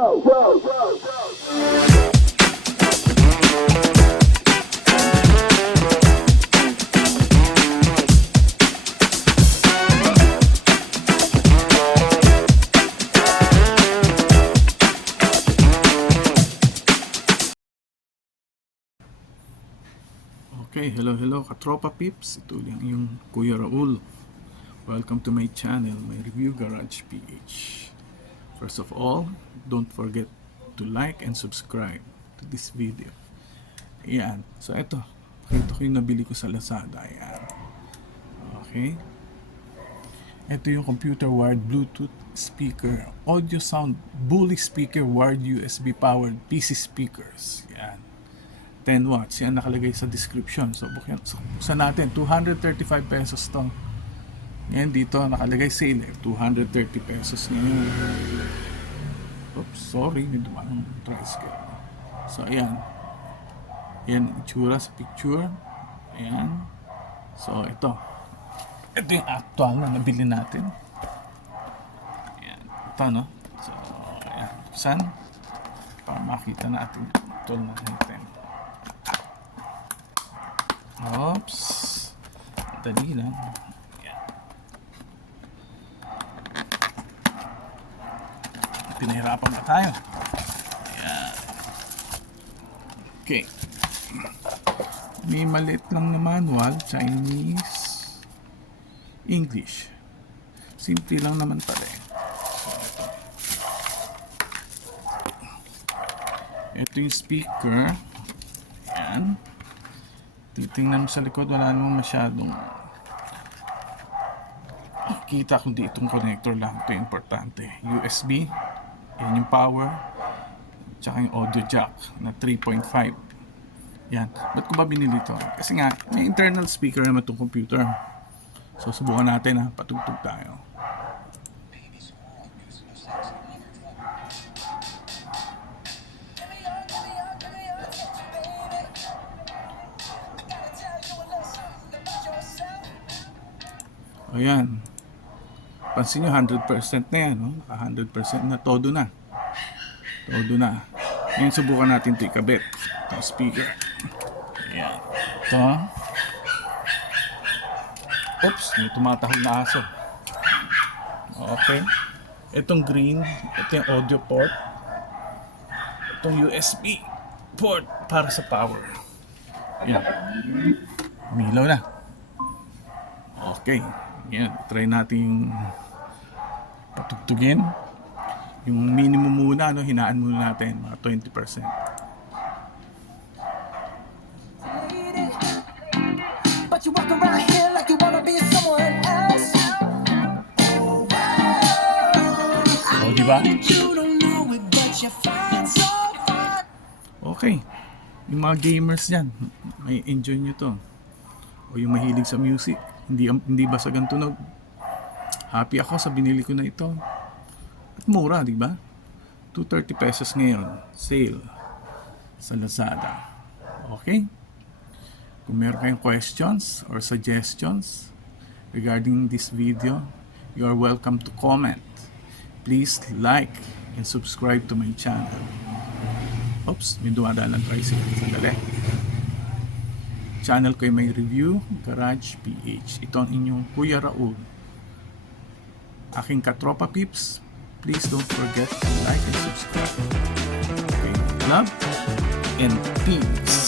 Okay, hello katropa peeps. Ito lang yung Kuya Raul. Welcome to my channel, my review garage PH. First of all, don't forget to like and subscribe to this video. Ayan, so ito, pakita ko yung nabili ko sa Lazada. Ayan, okay. Ito yung computer wired Bluetooth speaker, audio sound bully speaker, wired USB powered PC speakers. Ayan, 10 watts. Yan nakalagay sa description. So buksan natin. 235 pesos to. Yan dito nakalagay sale. 230 pesos ngayon. Oops, sorry. May dumaan tricycle. So ayan. Yan itsura sa picture. Ayan. So ito. Ito yung actual na nabili natin. Ayan. Ito no. So ayan. Buksan. Para makita natin. Ito na natin. Oops. Dali lang. Ayan. Pinahirapan pa tayo. Ayan. Okay. May maliit lang na manual. Chinese, English. Simple lang naman pala eh. Ito yung speaker. Ayan. Titingnan mo sa likod, wala namang masyadong kita kundi itong connector lang. Ito yung importante. USB, yan yung power, tsaka yung audio jack na 3.5. Yan. Ba't ko ba binili ito? Kasi nga, may internal speaker naman itong computer. So, subukan natin ha. Patugtog tayo. Ayan. Pansin nyo, 100% na yan. No? 100% na. Todo na. Todo na. Ngayon, subukan natin ito ikabit. Ito speaker. Ayan. Ito. Oops, may tumatahol na aso. Okay. Itong green, ito yung audio port. Itong USB port para sa power. Ayan. Umilaw na. Okay. Yan, try natin patugtugin. Yung minimum muna, no, hinaan muna natin, mga 20%. But you walk around here like you wanna be someone else. Oh, diba? Okay. Yung mga gamers dyan, may enjoy nyo to. O yung mahilig sa music. Hindi basag ang tunog. Happy ako sa binili ko na ito. At mura, di ba? 230 pesos ngayon. Sale sa Lazada. Okay? Kung meron kayong questions or suggestions regarding this video, you are welcome to comment. Please like and subscribe to my channel. Oops, may dumadaan ng tricycle. Sandali. Channel ko ay may review, Garage PH. Ito ang inyong Kuya Raul. Aking katropa peeps, please don't forget to like and subscribe. Okay, love and peace.